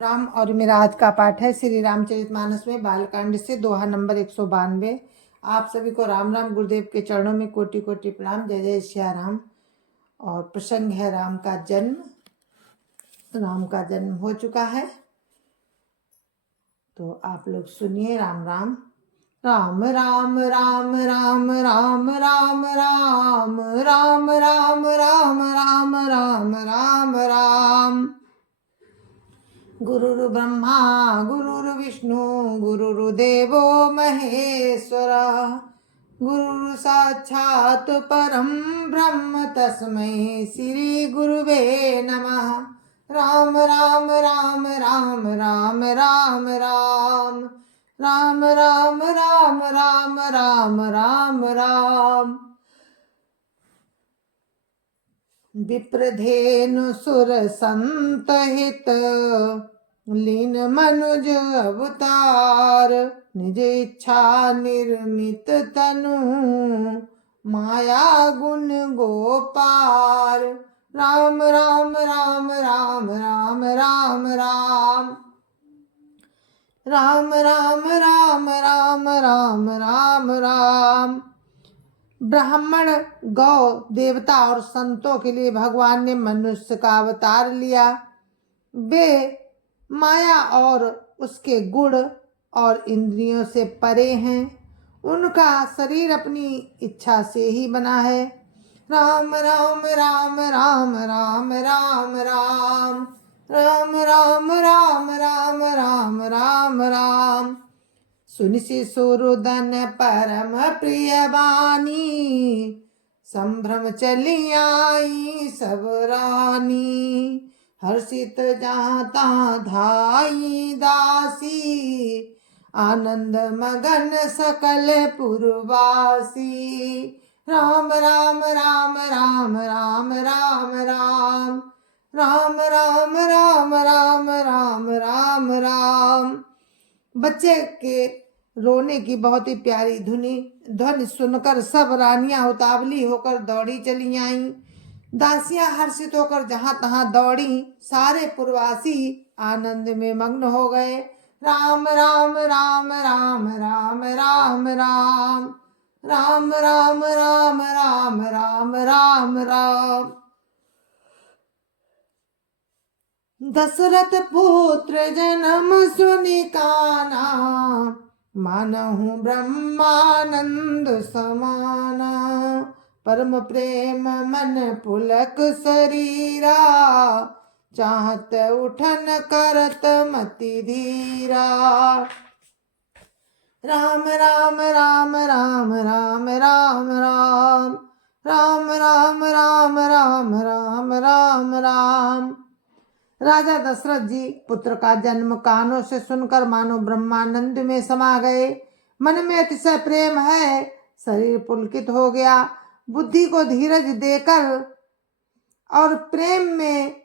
राम। और मेरा आज का पाठ है श्री रामचरितमानस में बालकांड से दोहा नंबर 192। आप सभी को राम राम। गुरुदेव के चरणों में कोटि कोटि प्रणाम। जय जय सिया राम। और प्रसंग है राम का जन्म। राम का जन्म हो चुका है, तो आप लोग सुनिए। राम राम। राम राम राम राम राम राम राम राम राम राम राम राम राम राम। गुरुर् ब्रह्मा गुरुर्विष्णु गुरुर्देवो महेश्वर, गुरु साक्षात् परम ब्रह्म तस्मै श्री गुरुवे नमः। राम राम राम राम राम राम राम राम राम राम राम राम राम राम। विप्रधेनु सुर संत हित, लीन मनुज अवतार। निज इच्छा निर्मित तनु, माया गुण गोपार। राम राम राम राम राम राम राम राम राम राम राम राम राम राम। ब्राह्मण, गौ, देवता और संतों के लिए भगवान ने मनुष्य का अवतार लिया। वे माया और उसके गुण और इंद्रियों से परे हैं। उनका शरीर अपनी इच्छा से ही बना है। राम राम राम राम राम राम राम राम राम राम राम राम राम राम। सुनि सुरुदन परम प्रिय बानी, संभ्रम चली आई सब रानी। हर्षित जाता धाई दासी, आनंद मगन सकल पुरवासी। राम राम राम राम राम राम राम राम राम राम राम राम राम राम। बच्चे के रोने की बहुत ही प्यारी ध्वनि सुनकर सब रानियां उतावली होकर दौड़ी चली आईं। दासियां हर्षित होकर जहां तहां दौड़ी। सारे पुरवासी आनंद में मग्न हो गए। राम राम राम राम राम राम राम राम राम राम राम राम राम राम। दशरथ पुत्र जन्म सुनि काना, मानहु ब्रह्मानंद समाना। परम प्रेम मन पुलक शरीरा, चाहत उठन करत मति धीरा। राम राम राम राम राम राम राम राम राम राम राम राम राम राम। राजा दशरथ जी पुत्र का जन्म कानों से सुनकर मानो ब्रह्मानंद में समा गए। मन में अतिशय प्रेम है, शरीर पुलकित हो गया। बुद्धि को धीरज देकर और प्रेम में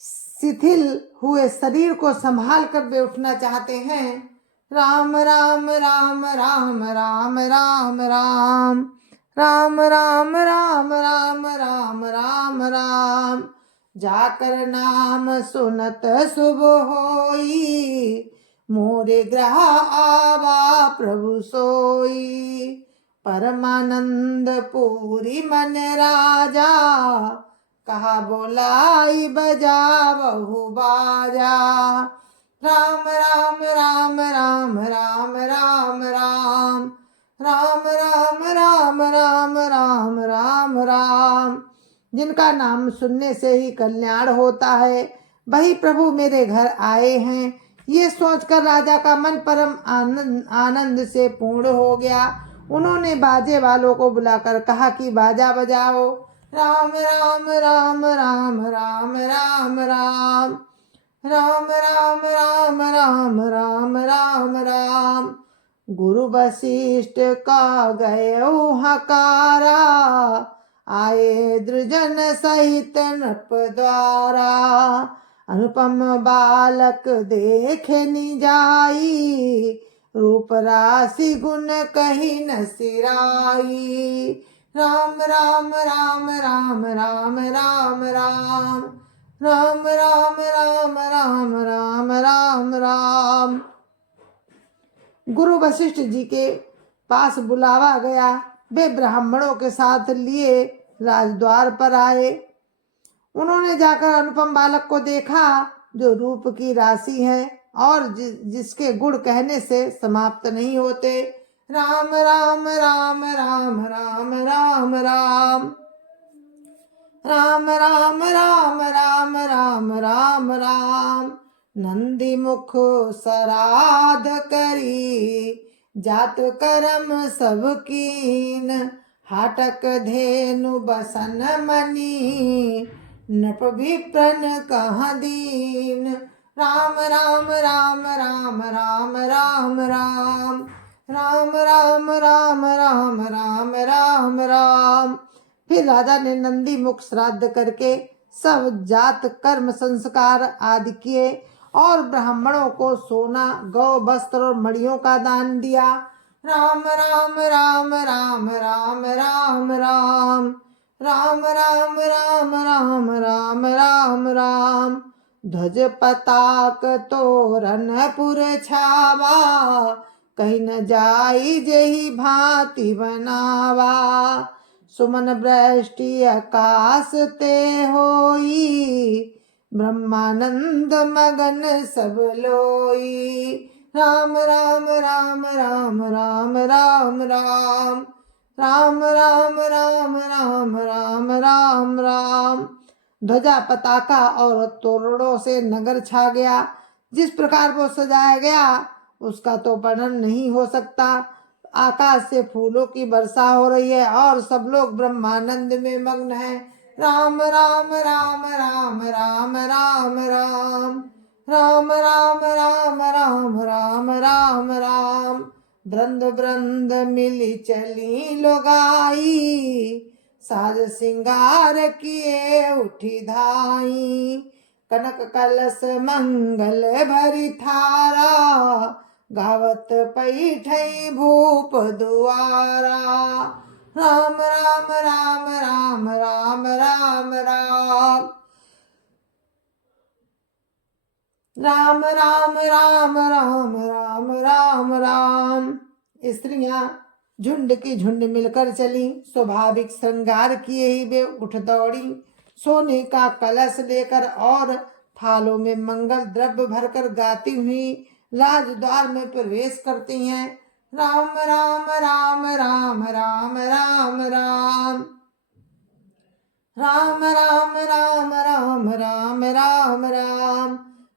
शिथिल हुए शरीर को संभाल कर वे उठना चाहते हैं। राम राम राम राम राम राम राम राम राम राम राम राम राम राम। जाकर नाम सुनत शुभ होई, मोरे ग्रह आवा प्रभु सोई। परमानंद पूरी मन राजा, कहा बोलाई बजा बहु बाजा। राम राम राम राम राम राम राम राम राम राम राम राम राम राम। जिनका नाम सुनने से ही कल्याण होता है, वही प्रभु मेरे घर आए हैं। ये सोचकर राजा का मन परम आनंद से पूर्ण हो गया। उन्होंने बाजे वालों को बुलाकर कहा कि बाजा बजाओ। राम राम राम राम राम राम राम राम राम राम राम राम राम राम। गुरु वशिष्ठ का गए हकारा, आए द्रुजन सहित नृप द्वारा। अनुपम बालक देखे निजाई, रूप राशि गुण कही न सिराई। राम राम राम राम राम राम राम राम राम राम राम राम राम। गुरु वशिष्ठ जी के पास बुलावा गया। वे ब्राह्मणों के साथ लिए राजद्वार पर आए। उन्होंने जाकर अनुपम बालक को देखा जो रूप की राशि है और जिसके गुण कहने से समाप्त नहीं होते। राम राम राम राम राम राम राम राम राम राम राम राम राम राम। नंदी मुख सराध करी जात करम सब कीन। हाटक धेनु बसन मनी नप विप्रन कहाँ दीन। राम राम राम राम राम राम राम राम राम राम राम राम राम राम। फिर राजा ने नंदी मुख श्राद्ध करके सब जात कर्म संस्कार आदि किए और ब्राह्मणों को सोना गौ वस्त्र और मणियों का दान दिया। राम राम राम राम राम राम राम राम राम राम राम राम राम राम। ध्वज पताक तोरण पुर छावा कहीं न जाई जही भांति बनावा। सुमन वृष्टि आकाश ते होई ब्रह्मानंद मगन सब लोई। राम राम राम राम राम राम राम राम राम राम राम राम राम राम। ध्वजा पताका और तोरणों से नगर छा गया। जिस प्रकार वो सजाया गया उसका तो वर्णन नहीं हो सकता। आकाश से फूलों की वर्षा हो रही है और सब लोग ब्रह्मानंद में मग्न हैं। राम राम राम राम राम राम राम राम राम राम राम राम राम राम। वृंद वृंद मिली चली लोगाई साज सिंगार किए उठी धाई। कनक कलश मंगल भरी थारा गावत पैठई भूप दुआरा। राम राम राम राम राम राम राम राम राम राम राम राम राम राम। स्त्रियां झुंड की झुंड मिलकर चली। स्वाभाविक श्रृंगार किए ही वे उठ दौड़ी। सोने का कलश लेकर और थालों में मंगल द्रव्य भरकर गाती हुई राजद्वार में प्रवेश करती हैं। राम राम राम राम राम राम राम राम राम राम राम राम राम राम।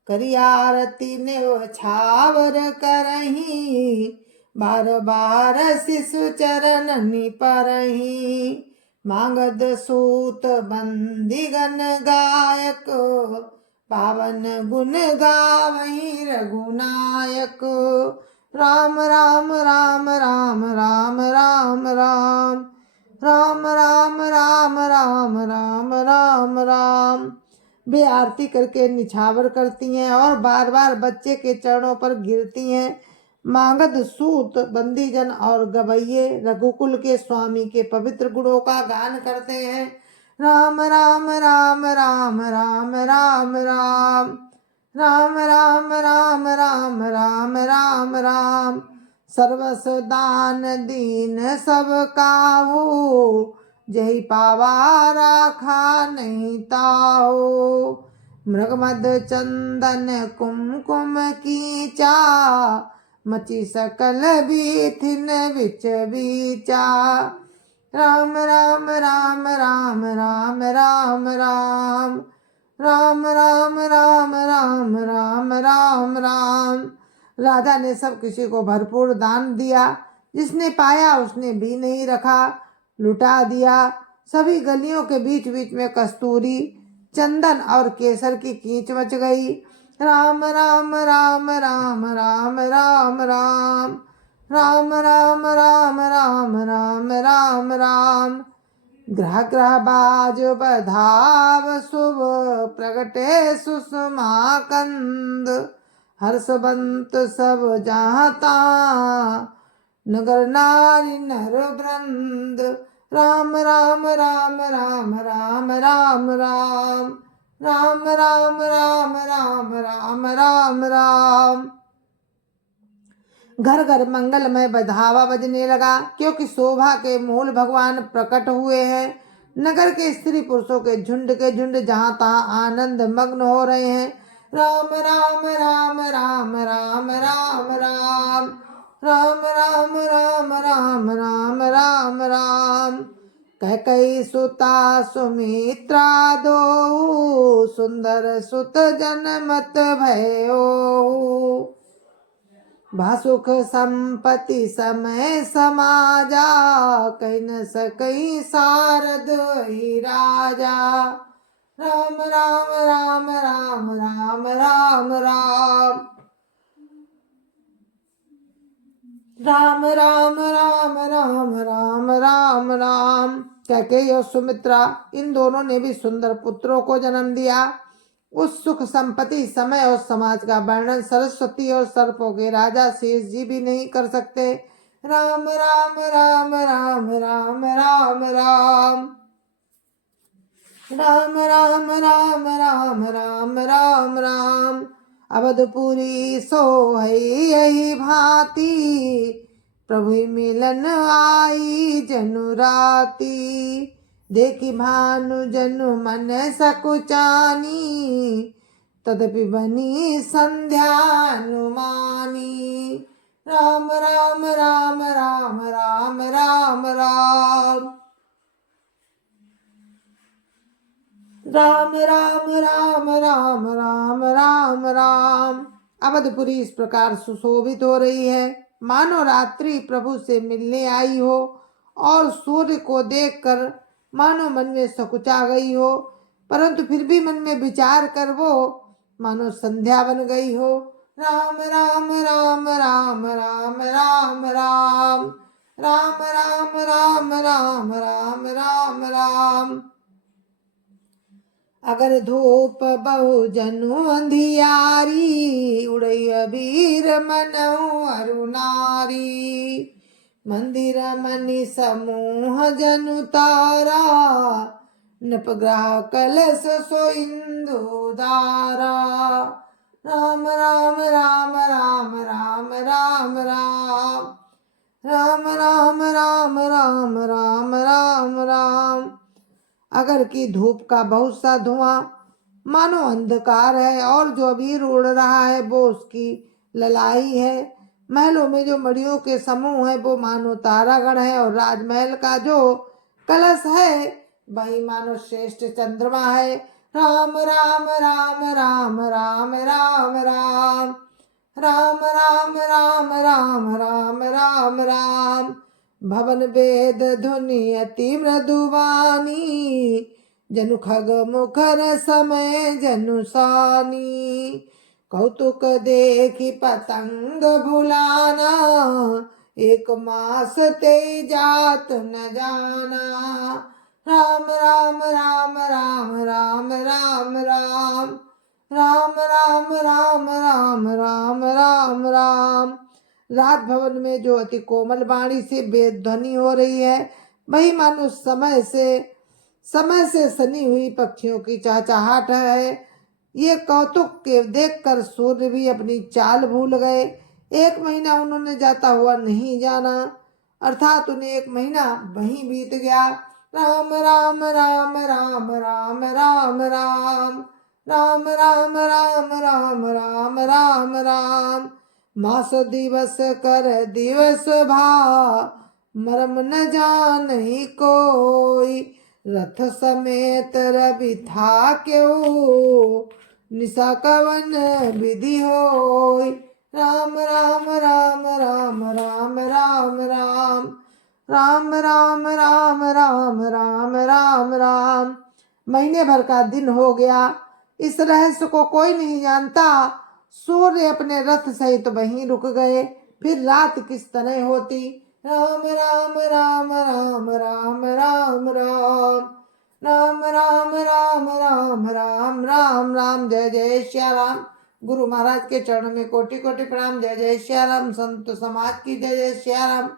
करी आरती ने छावर करही बार बार शिशु चरण परही। मांगद सूत बंदीगण गायक पावन गुण गावही रघुनायक। राम राम राम राम राम राम राम राम राम राम राम राम राम राम। वे आरती करके निछावर करती हैं और बार बार बच्चे के चरणों पर गिरती हैं। मागध सूत बंदीजन और गवैये रघुकुल के स्वामी के पवित्र गुणों का गान करते हैं। राम राम राम राम राम राम राम राम राम राम राम राम राम राम। सर्वस दान दीन सब काहू जही पावा राखा नहीं ताहू। मृगमद चंदन कुमकुम कीचा मची सकल बीथिन बिच बीचा। राम राम राम राम राम राम राम राम राम राम राम राम राम राम। राजा ने सब किसी को भरपूर दान दिया। जिसने पाया उसने भी नहीं रखा, लुटा दिया। सभी गलियों के बीच बीच में कस्तूरी चंदन और केसर की कीच मच गई। राम राम राम राम राम राम राम राम राम राम राम राम राम राम। ग्रह ग्रह बाज बधाव शुभ प्रगटे सुषमा कंद। हर्षवंत सब जाता नगर नारी नर वृंद। राम राम राम राम राम राम राम राम राम राम राम राम राम राम राम। घर घर मंगलमय बधावा बजने लगा, क्योंकि शोभा के मूल भगवान प्रकट हुए हैं। नगर के स्त्री पुरुषों के झुंड जहां तहां आनंद मग्न हो रहे हैं। राम राम राम राम राम राम राम राम राम राम राम राम राम राम। कैकेयी सुता सुमित्रा दो, सुंदर सुत जनमत भयो। भासुख संपत्ति समय समाजा, कही न सकई सारद ही राजा। राम राम राम राम राम राम राम राम राम राम राम राम राम राम। कैकेयी और सुमित्रा इन दोनों ने भी सुंदर पुत्रों को जन्म दिया। उस सुख संपत्ति समय और समाज का वर्णन सरस्वती और सर्पों के राजा शेष जी भी नहीं कर सकते। राम राम राम राम राम राम राम राम राम राम राम राम राम राम। अवधपुरी सोहई यही भांति, प्रभु मिलन आई जनु राती। देखी भानु जनु मन सकुचानी, तदपि बनी संध्यानुमानी। राम राम राम राम राम राम राम राम राम राम राम राम राम राम। अवधपुरी इस प्रकार सुशोभित हो रही है, मानो रात्रि प्रभु से मिलने आई हो, और सूर्य को देखकर मानो मन में सकुचा गई हो, परंतु फिर भी मन में विचार कर वो मानो संध्या बन गई हो। राम राम राम राम राम राम राम राम राम राम राम राम राम राम। अगर धूप बहु जनु अंधियारी, उड़ई अबीर मनऊ अरुणारी। मंदिर मणि समूह जनु तारा, नपग्रह कलश सो इंदु दारा। राम राम राम राम राम राम राम राम राम राम राम राम राम राम। अगर की धूप का बहुत सा धुआं मानो अंधकार है, और जो अबीर उड़ रहा है वो उसकी ललाई है। महलों में जो मड़ियों के समूह है वो मानो तारागण है, और राजमहल का जो कलश है वही मानो श्रेष्ठ चंद्रमा है। राम राम राम राम राम राम राम राम राम राम राम राम राम राम। भवन वेद ध्वनि अति मृदुवानी, जनु खग मुखर समय जनु सानी। कौतुक देखी पतंग भुलाना, एक मास ते जात न जाना। राम राम राम राम राम राम राम राम राम राम राम राम राम राम। राजभवन में जो अति कोमल वाणी से वेद ध्वनि हो रही है, वही मानो समय से सनी हुई पक्षियों की चहचहाट है। ये कौतुक के देखकर सूर्य भी अपनी चाल भूल गए। 1 महीना उन्होंने जाता हुआ नहीं जाना, अर्थात उन्हें 1 महीना वहीं बीत गया। राम राम राम राम राम राम राम राम राम राम राम राम राम राम। मास दिवस कर दिवस भा, मरम न जानहि कोई। रथ समेत रवि था क्यों, निशा कवन विधि होय। राम राम राम राम राम राम राम राम राम राम राम राम राम राम। महीने भर का दिन हो गया, इस रहस्य को कोई नहीं जानता। सूर्य अपने रथ सहित वहीं रुक गए, फिर रात किस तरह होती। राम राम राम राम राम राम राम राम राम राम राम राम राम राम। जय जय श्या राम। गुरु महाराज के चरणों में कोटि कोटि प्रणाम। जय जय श्या राम। संत समाज की जय जय श्या राम।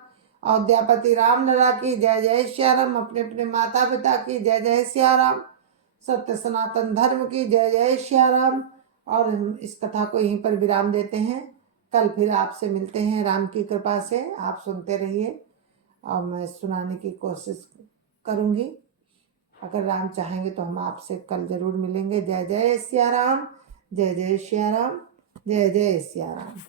अयोध्यापति राम लला की जय जय श्या राम। अपने अपने माता पिता की जय जय श्या राम। सत्य सनातन धर्म की जय जय श्या राम। और हम इस कथा को यहीं पर विराम देते हैं। कल फिर आपसे मिलते हैं राम की कृपा से। आप सुनते रहिए और मैं सुनाने की कोशिश करूँगी। अगर राम चाहेंगे तो हम आपसे कल जरूर मिलेंगे। जय जय सिया राम, जय जय सिया राम, जय जय सिया राम।